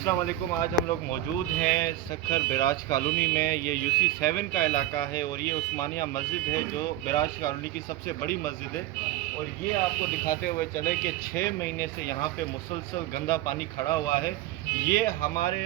अस्सलाम वालेकुम। आज हम लोग मौजूद हैं सखर बिराज कॉलोनी में। ये यूसी 7 का इलाका है और ये उस्मानिया मस्जिद है जो बिराज कॉलोनी की सबसे बड़ी मस्जिद है। और ये आपको दिखाते हुए चले कि 6 महीने से यहाँ पे मुसलसल गंदा पानी खड़ा हुआ है। ये हमारे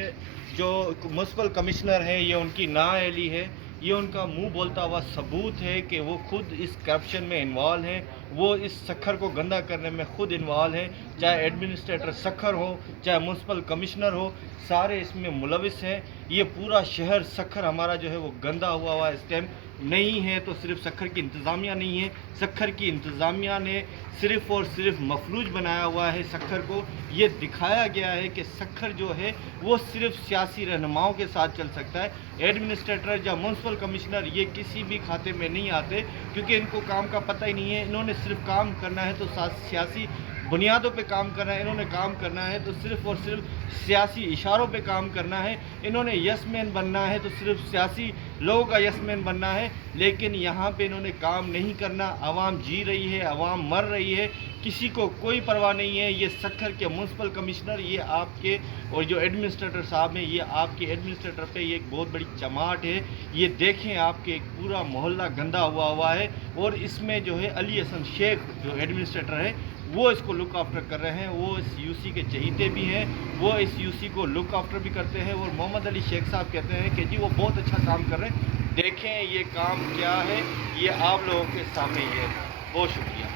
जो म्युनिसिपल कमिश्नर हैं, ये उनकी नाअहली है। ये उनका मुंह बोलता हुआ सबूत है कि वो खुद इस करप्शन में इन्वॉल्व हैं। वो इस सखर को गंदा करने में खुद इन्वॉल्व हैं। चाहे एडमिनिस्ट्रेटर सखर हो, चाहे म्युनिसिपल कमिश्नर हो, सारे इसमें मुलविस हैं। ये पूरा शहर सखर हमारा जो है वो गंदा हुआ इस टाइम नहीं है। तो सिर्फ सखर की इंतज़ामिया नहीं है, सखर की इंतज़ामिया ने सिर्फ़ और सिर्फ मफलूज बनाया हुआ है सखर को। ये दिखाया गया है कि सखर जो है वो सिर्फ सियासी रहनुमाओं के साथ चल सकता है। एडमिनिस्ट्रेटर या म्युनिसिपल कमिश्नर ये किसी भी खाते में नहीं आते, क्योंकि इनको काम का पता ही नहीं है। इन्होंने सिर्फ काम करना है तो सियासी बुनियादों पे काम करना है। इन्होंने काम करना है तो सिर्फ़ और सिर्फ सियासी इशारों पे काम करना है। इन्होंने यस मैन बनना है तो सिर्फ सियासी लोगों का यस मैन बनना है। लेकिन यहाँ पे इन्होंने काम नहीं करना। आवाम जी रही है, आवाम मर रही है, किसी को कोई परवाह नहीं है। ये सखर के म्युनिसिपल कमिश्नर, ये आपके और जो एडमिनिस्ट्रेटर साहब हैं, ये आपके एडमिनिस्ट्रेटर पे ये एक बहुत बड़ी चमाट है। ये देखें, आपके एक पूरा मोहल्ला गंदा हुआ है। और इसमें जो है अली हसन शेख जो एडमिनिस्ट्रेटर है वो इसको लुक आफ्टर कर रहे हैं। वो इस यूसी के चहीते भी हैं, वो इस यूसी को लुक आफ्टर भी करते हैं। और मोहम्मद अली शेख साहब कहते हैं कि जी वो बहुत अच्छा काम कर रहे हैं। देखें ये काम क्या है, ये आप लोगों के सामने ही है। बहुत शुक्रिया।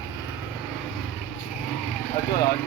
अच्छा, आज